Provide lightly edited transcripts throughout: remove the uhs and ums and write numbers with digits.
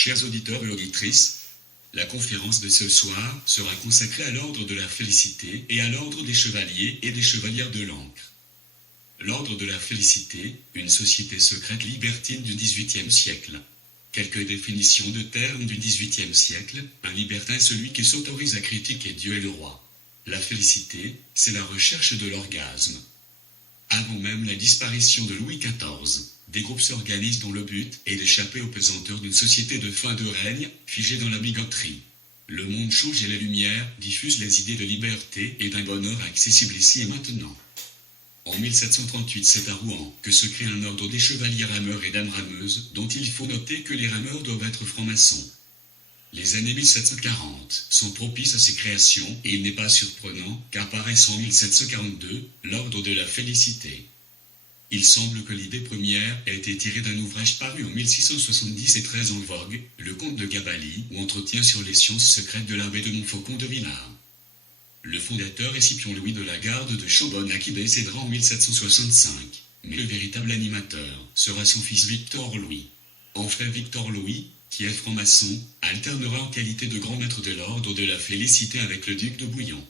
Chers auditeurs et auditrices, la conférence de ce soir sera consacrée à l'ordre de la félicité et à l'ordre des chevaliers et des chevalières de l'Ancre. L'ordre de la félicité, une société secrète libertine du XVIIIe siècle. Quelques définitions de termes du XVIIIe siècle. Un libertin est celui qui s'autorise à critiquer Dieu et le roi. La félicité, c'est la recherche de l'orgasme. Avant même la disparition de Louis XIV, des groupes s'organisent dont le but est d'échapper aux pesanteurs d'une société de fin de règne, figée dans la bigoterie. Le monde change et les Lumières diffusent les idées de liberté et d'un bonheur accessible ici et maintenant. En 1738, c'est à Rouen que se crée un ordre des chevaliers rameurs et dames rameuses, dont il faut noter que les rameurs doivent être francs-maçons. Les années 1740 sont propices à ces créations et il n'est pas surprenant qu'apparaisse en 1742 l'ordre de la félicité. Il semble que l'idée première ait été tirée d'un ouvrage paru en 1670 et très en vogue, Le Comte de Gabalis, ou Entretien sur les sciences secrètes de l'abbé de Montfaucon de Villars. Le fondateur est Scipion Louis de la Garde de Chambonnac qui décédera en 1765, mais le véritable animateur sera son fils Victor Louis. Enfin Victor Louis, qui est franc-maçon, alternera en qualité de grand maître de l'ordre de la félicité avec le duc de Bouillon.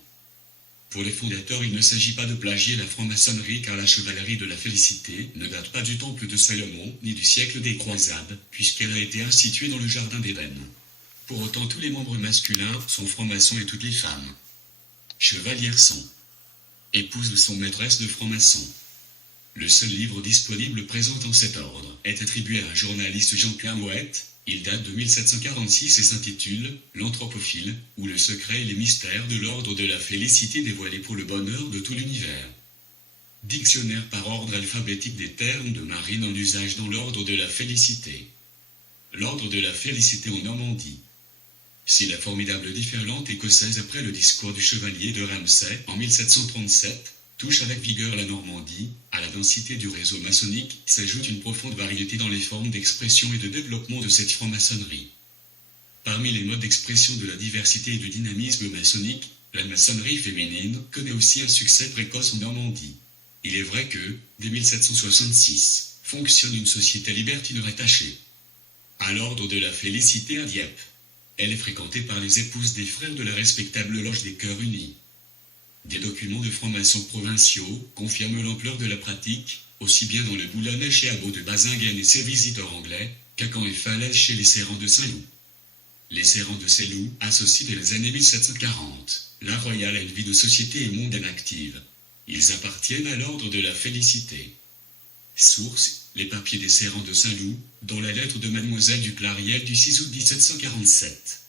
Pour les fondateurs, il ne s'agit pas de plagier la franc-maçonnerie car la chevalerie de la félicité ne date pas du temple de Salomon ni du siècle des croisades, puisqu'elle a été instituée dans le jardin d'Éden. Pour autant, tous les membres masculins sont francs-maçons et toutes les femmes chevalières sont épouses sont maîtresses de francs-maçons. Le seul livre disponible présentant cet ordre est attribué à un journaliste Jean-Pierre Mouette. Il date de 1746 et s'intitule « L'Anthropophile, ou le secret et les mystères de l'ordre de la félicité dévoilés pour le bonheur de tout l'univers ». Dictionnaire par ordre alphabétique des termes de marine en usage dans l'ordre de la félicité. L'ordre de la félicité en Normandie. Si la formidable déferlante écossaise après le discours du chevalier de Ramsay en 1737 touche avec vigueur la Normandie, à la densité du réseau maçonnique s'ajoute une profonde variété dans les formes d'expression et de développement de cette franc-maçonnerie. Parmi les modes d'expression de la diversité et du dynamisme maçonnique, la maçonnerie féminine connaît aussi un succès précoce en Normandie. Il est vrai que, dès 1766, fonctionne une société libertine rattachée à l'ordre de la félicité à Dieppe. Elle est fréquentée par les épouses des frères de la respectable loge des Cœurs Unis. Des documents de francs-maçons provinciaux confirment l'ampleur de la pratique, aussi bien dans le Boulonnais chez Abbot de Bazingen et ses visiteurs anglais, qu'à Caen et Falaise chez les Serrans de Saint-Loup. Les Serrans de Saint-Loup associent dès les années 1740 l'art royal à une vie de société et mondaine active. Ils appartiennent à l'ordre de la félicité. Source, les papiers des Serrans de Saint-Loup, dans la lettre de Mademoiselle du Clariel du 6 août 1747.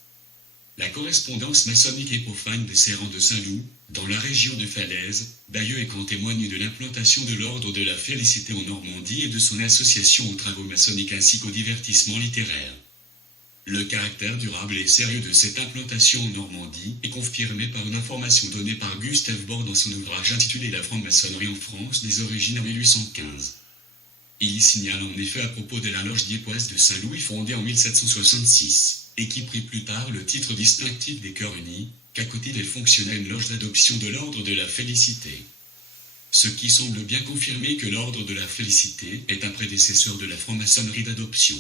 La correspondance maçonnique et profane des Serrans de Saint-Loup, dans la région de Falaise, Bayeux et Caen témoigne de l'implantation de l'ordre de la félicité en Normandie et de son association aux travaux maçonniques ainsi qu'au divertissement littéraire. Le caractère durable et sérieux de cette implantation en Normandie est confirmé par une information donnée par Gustave Bord dans son ouvrage intitulé La franc-maçonnerie en France des origines en 1815. Il y signale en effet à propos de la loge diepoise de Saint-Louis fondée en 1766, et qui prit plus tard le titre distinctif des Cœurs Unis, qu'à côté d'elle fonctionnait une loge d'adoption de l'ordre de la félicité. Ce qui semble bien confirmer que l'ordre de la félicité est un prédécesseur de la franc-maçonnerie d'adoption.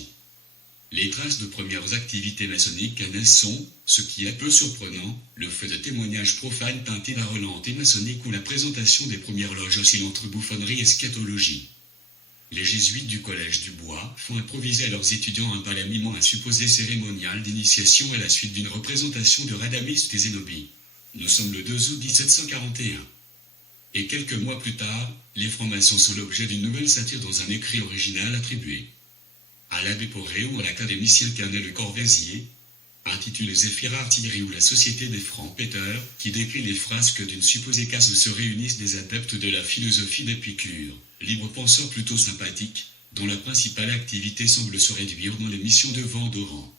Les traces de premières activités maçonniques naissent sont, ce qui est peu surprenant, le fait de témoignages profanes teintés d'arolante et maçonnique ou la présentation des premières loges oscillant entre bouffonnerie et scatologie. Les jésuites du Collège du Bois font improviser à leurs étudiants un palamiment un supposé cérémonial d'initiation à la suite d'une représentation de Radamis et Zénobie. Nous sommes le 2 août 1741. Et quelques mois plus tard, les francs-maçons sont l'objet d'une nouvelle satire dans un écrit original attribué à l'abbé Poré ou à l'académicien Canet Le Corvaisier, intitulé Zéphira Artillerie ou la Société des Francs Péteurs, qui décrit les frasques d'une supposée caste où se réunissent des adeptes de la philosophie d'Épicure, libres penseurs plutôt sympathiques, dont la principale activité semble se réduire dans les missions de vent d'Oran.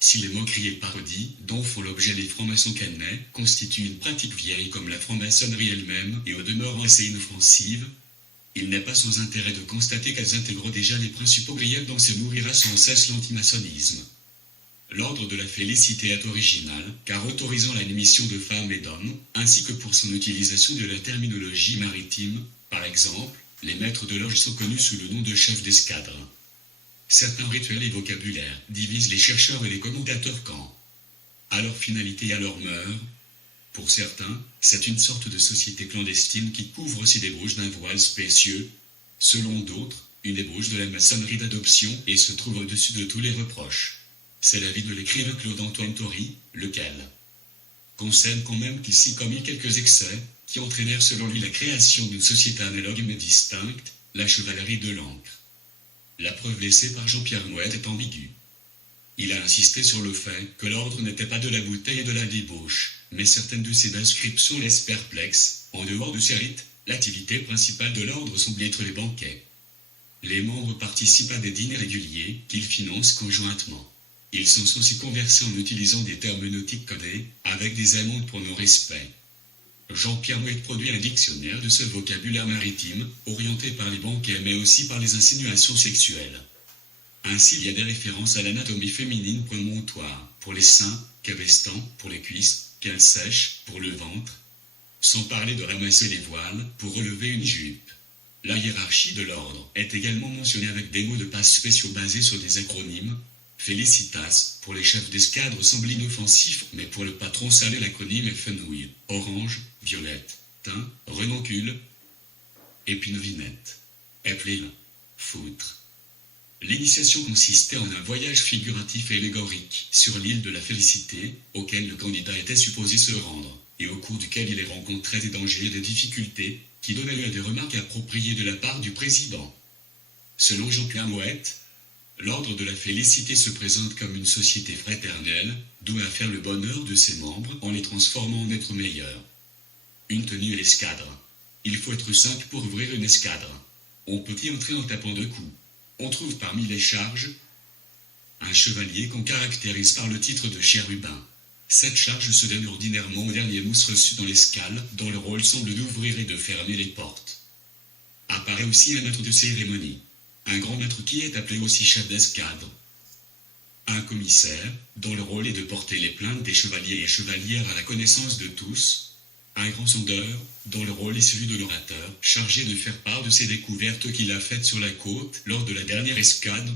Si les moqueries et parodies, dont font l'objet les francs-maçons cannais, constituent une pratique vieille comme la franc-maçonnerie elle-même et au demeurant assez inoffensive, il n'est pas sans intérêt de constater qu'elles intègrent déjà les principaux griefs dont se nourrira sans cesse l'antimaçonnisme. L'ordre de la félicité est original, car autorisant l'admission de femmes et d'hommes, ainsi que pour son utilisation de la terminologie maritime, par exemple, les maîtres de loge sont connus sous le nom de chefs d'escadre. Certains rituels et vocabulaires divisent les chercheurs et les commentateurs quant à leur finalité et à leur mœurs. Pour certains, c'est une sorte de société clandestine qui couvre aussi l'ébauche d'un voile spécieux. Selon d'autres, une ébauche de la maçonnerie d'adoption et se trouve au-dessus de tous les reproches. C'est l'avis de l'écrivain Claude-Antoine Tory, lequel concède quand même qu'il s'y commit quelques excès, qui entraînèrent selon lui la création d'une société analogue mais distincte, la chevalerie de l'encre. La preuve laissée par Jean-Pierre Mouette est ambiguë. Il a insisté sur le fait que l'ordre n'était pas de la bouteille et de la débauche, mais certaines de ses inscriptions laissent perplexe. En dehors de ces rites, l'activité principale de l'ordre semble être les banquets. Les membres participent à des dîners réguliers qu'ils financent conjointement. Ils sont censés converser en utilisant des termes nautiques codés, avec des amendes pour non-respect. Jean-Pierre Mouette produit un dictionnaire de ce vocabulaire maritime, orienté par les banquets mais aussi par les insinuations sexuelles. Ainsi il y a des références à l'anatomie féminine point montoir, pour les seins, cabestan, pour les cuisses, cale sèche, pour le ventre. Sans parler de ramasser les voiles, pour relever une jupe. La hiérarchie de l'ordre est également mentionnée avec des mots de passe spéciaux basés sur des acronymes. Félicitas, pour les chefs d'escadre semble inoffensif, mais pour le patron salé l'acronyme est fenouil, orange, violette, thym, renoncule, épine-vinette, éplil, foutre. L'initiation consistait en un voyage figuratif et allégorique sur l'île de la Félicité, auquel le candidat était supposé se rendre, et au cours duquel il rencontrait des dangers et des difficultés, qui donnaient lieu à des remarques appropriées de la part du président. Selon Jean-Pierre Mouette, l'ordre de la Félicité se présente comme une société fraternelle, d'où à faire le bonheur de ses membres en les transformant en êtres meilleurs. Une tenue et l'escadre. Il faut être 5 pour ouvrir une escadre. On peut y entrer en tapant 2 coups. On trouve parmi les charges un chevalier qu'on caractérise par le titre de chérubin. Cette charge se donne ordinairement au dernier mousse reçu dans l'escale, dont le rôle semble d'ouvrir et de fermer les portes. Apparaît aussi un maître de cérémonie. Un grand maître qui est appelé aussi chef d'escadre. Un commissaire, dont le rôle est de porter les plaintes des chevaliers et chevalières à la connaissance de tous. Un grand sondeur, dont le rôle est celui de l'orateur, chargé de faire part de ses découvertes qu'il a faites sur la côte lors de la dernière escade.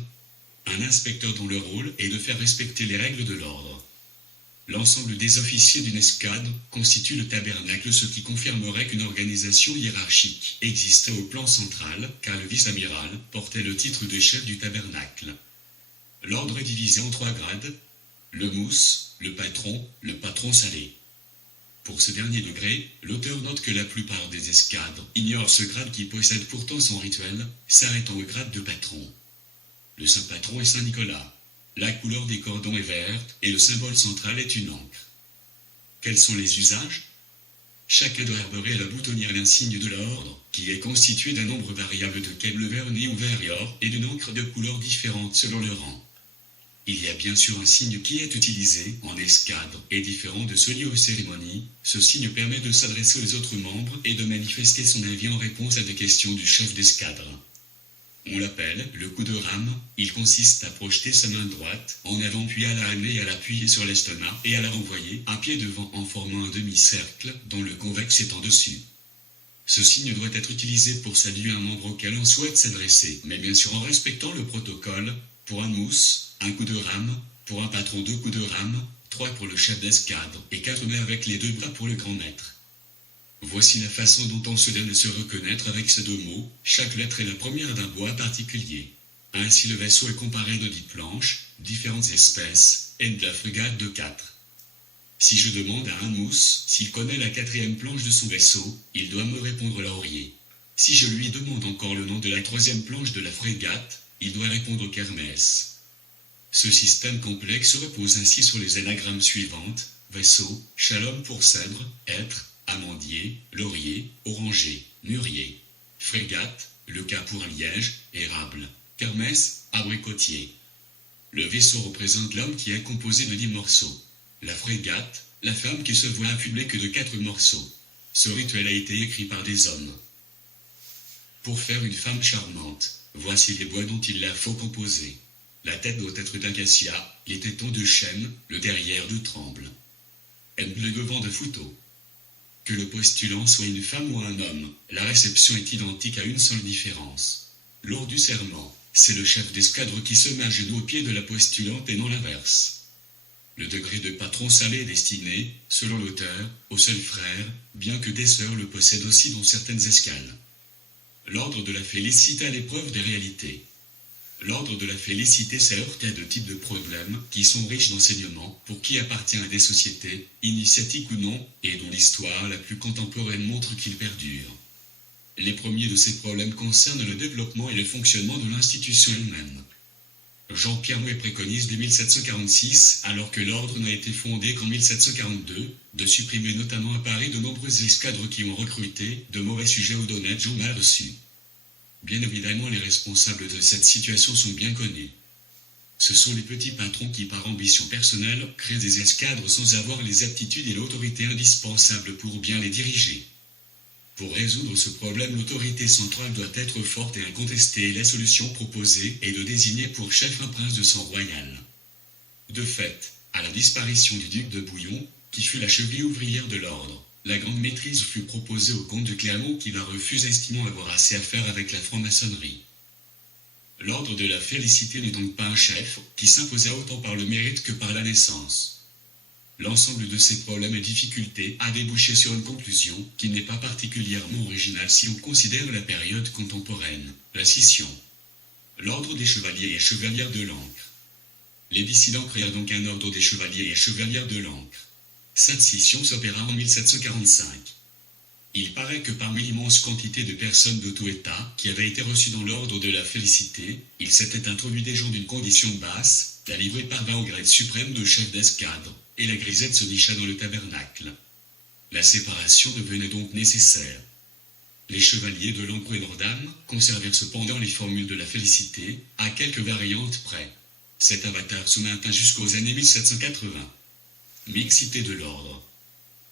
Un inspecteur dont le rôle est de faire respecter les règles de l'ordre. L'ensemble des officiers d'une escadre constitue le tabernacle, ce qui confirmerait qu'une organisation hiérarchique existait au plan central, car le vice-amiral portait le titre de chef du tabernacle. L'ordre est divisé en 3 grades, le mousse, le patron salé. Pour ce dernier degré, l'auteur note que la plupart des escadres ignorent ce grade qui possède pourtant son rituel, s'arrêtant au grade de patron. Le saint patron est Saint-Nicolas. La couleur des cordons est verte et le symbole central est une encre. Quels sont les usages? Chacun doit arborer à la boutonnière l'insigne de l'ordre, qui est constitué d'un nombre variable de câbles vernis ou vert et or et d'une encre de couleurs différentes selon le rang. Il y a bien sûr un signe qui est utilisé en escadre et différent de celui aux cérémonies. Ce signe permet de s'adresser aux autres membres et de manifester son avis en réponse à des questions du chef d'escadre. On l'appelle le coup de rame. Il consiste à projeter sa main droite en avant puis à la ramener et à l'appuyer sur l'estomac et à la renvoyer un pied devant en formant un demi-cercle dont le convexe est en dessus. Ce signe doit être utilisé pour saluer un membre auquel on souhaite s'adresser, mais bien sûr en respectant le protocole. Pour un mousse, un coup de rame, pour un patron 2 coups de rame, 3 pour le chef d'escadre et 4 mais avec les 2 bras pour le grand maître. Voici la façon dont on se donne à se reconnaître avec ces 2 mots, chaque lettre est la première d'un bois particulier. Ainsi le vaisseau est comparé de 10 planches, différentes espèces, et de la frégate de 4. Si je demande à un mousse s'il connaît la 4e planche de son vaisseau, il doit me répondre laurier. Si je lui demande encore le nom de la 3e planche de la frégate, il doit répondre Kermès. Ce système complexe repose ainsi sur les anagrammes suivantes, vaisseau, shalom pour cèdre, être, amandier, laurier, oranger, mûrier. Frégate, le cas pour liège, érable. Kermès, abricotier. Le vaisseau représente l'homme qui est composé de 10 morceaux. La frégate, la femme qui se voit affublée que de 4 morceaux. Ce rituel a été écrit par des hommes. Pour faire une femme charmante, voici les bois dont il la faut composer. La tête doit être d'acacia, les tétons de chêne, le derrière de tremble. Le devant de fouteau. Que le postulant soit une femme ou un homme, la réception est identique à une seule différence. Lors du serment, c'est le chef d'escadre qui se met à genoux au pied de la postulante et non l'inverse. Le degré de patron salé est destiné, selon l'auteur, aux seuls frères, bien que des sœurs le possèdent aussi dans certaines escales. L'ordre de la félicité à l'épreuve des réalités. L'ordre de la félicité s'est heurté à deux types de problèmes qui sont riches d'enseignements pour qui appartient à des sociétés, initiatiques ou non, et dont l'histoire la plus contemporaine montre qu'ils perdurent. Les premiers de ces problèmes concernent le développement et le fonctionnement de l'institution elle-même. Jean-Pierre Mouet préconise dès 1746, alors que l'ordre n'a été fondé qu'en 1742, de supprimer notamment à Paris de nombreuses escadres qui ont recruté de mauvais sujets ou d'honnêtes gens mal reçus. Bien évidemment, les responsables de cette situation sont bien connus. Ce sont les petits patrons qui, par ambition personnelle, créent des escadres sans avoir les aptitudes et l'autorité indispensables pour bien les diriger. Pour résoudre ce problème, l'autorité centrale doit être forte et incontestée, et la solution proposée est de désigner pour chef un prince de sang royal. De fait, à la disparition du duc de Bouillon, qui fut la cheville ouvrière de l'ordre, la grande maîtrise fut proposée au comte de Clermont qui la refuse, estimant avoir assez à faire avec la franc-maçonnerie. L'ordre de la félicité n'est donc pas un chef qui s'imposa autant par le mérite que par la naissance. L'ensemble de ces problèmes et difficultés a débouché sur une conclusion qui n'est pas particulièrement originale si on considère la période contemporaine, la scission. L'ordre des chevaliers et chevalières de l'Ancre. Les dissidents créèrent donc un ordre des chevaliers et chevalières de l'Ancre. Cette scission s'opéra en 1745. Il paraît que parmi l'immense quantité de personnes de tout état qui avaient été reçues dans l'ordre de la félicité, il s'était introduit des gens d'une condition basse, la livrée parvint au grade suprême de chef d'escadre, et la grisette se nicha dans le tabernacle. La séparation devenait donc nécessaire. Les chevaliers de l'Ancre et leurs dames conservèrent cependant les formules de la félicité, à quelques variantes près. Cet avatar se maintint jusqu'aux années 1780. Mixité de l'ordre.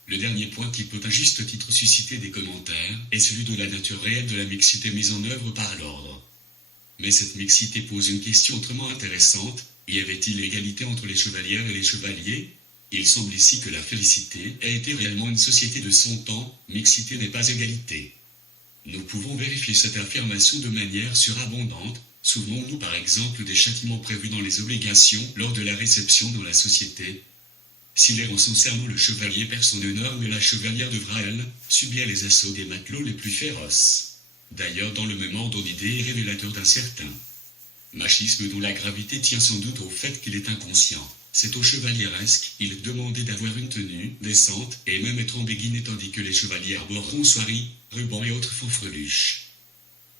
Le dernier point qui peut à juste titre susciter des commentaires est celui de la nature réelle de la mixité mise en œuvre par l'ordre. Mais cette mixité pose une question autrement intéressante: y avait-il égalité entre les chevalières et les chevaliers? Il semble ici que la félicité a été réellement une société de son temps, mixité n'est pas égalité. Nous pouvons vérifier cette affirmation de manière surabondante. Souvenons-nous par exemple des châtiments prévus dans les obligations lors de la réception dans la société. Si les rangs sont serment, le chevalier perd son honneur, mais la chevalière devra, elle, subir les assauts des matelots les plus féroces. D'ailleurs, dans le même ordre d'idées est révélateur d'un certain machisme dont la gravité tient sans doute au fait qu'il est inconscient. C'est au chevaliéresque, il demandait d'avoir une tenue décente et même être embéguiné, tandis que les chevaliers arboreront soieries, rubans et autres fanfreluches.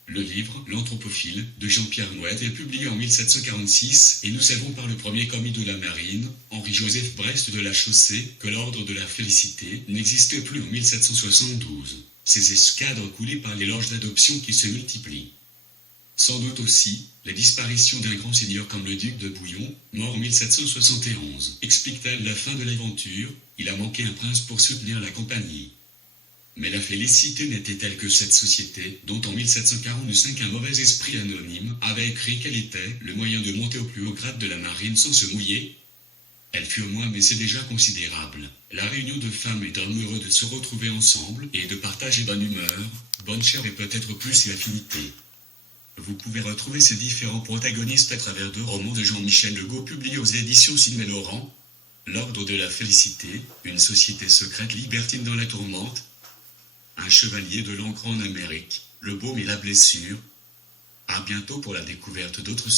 Le livre « L'Anthropophile » de Jean-Pierre Mouet est publié en 1746 et nous savons par le premier commis de la marine, Henri-Joseph Brest de la Chaussée, que l'ordre de la félicité n'existait plus en 1772. Ces escadres coulées par les loges d'adoption qui se multiplient. Sans doute aussi, la disparition d'un grand seigneur comme le duc de Bouillon, mort en 1771, explique-t-elle la fin de l'aventure. Il a manqué un prince pour soutenir la compagnie. Mais la félicité n'était-elle que cette société, dont en 1745 un mauvais esprit anonyme avait écrit qu'elle était le moyen de monter au plus haut grade de la marine sans se mouiller? Elle fut au moins, mais c'est déjà considérable, la réunion de femmes et d'hommes heureux de se retrouver ensemble et de partager bonne humeur, bonne chair et peut-être plus et affinité. Vous pouvez retrouver ces différents protagonistes à travers deux romans de Jean-Michel Legault publiés aux éditions Sidney-Laurent. L'ordre de la félicité, une société secrète libertine dans la tourmente. Un chevalier de l'Ancre en Amérique, le baume et la blessure. À bientôt pour la découverte d'autres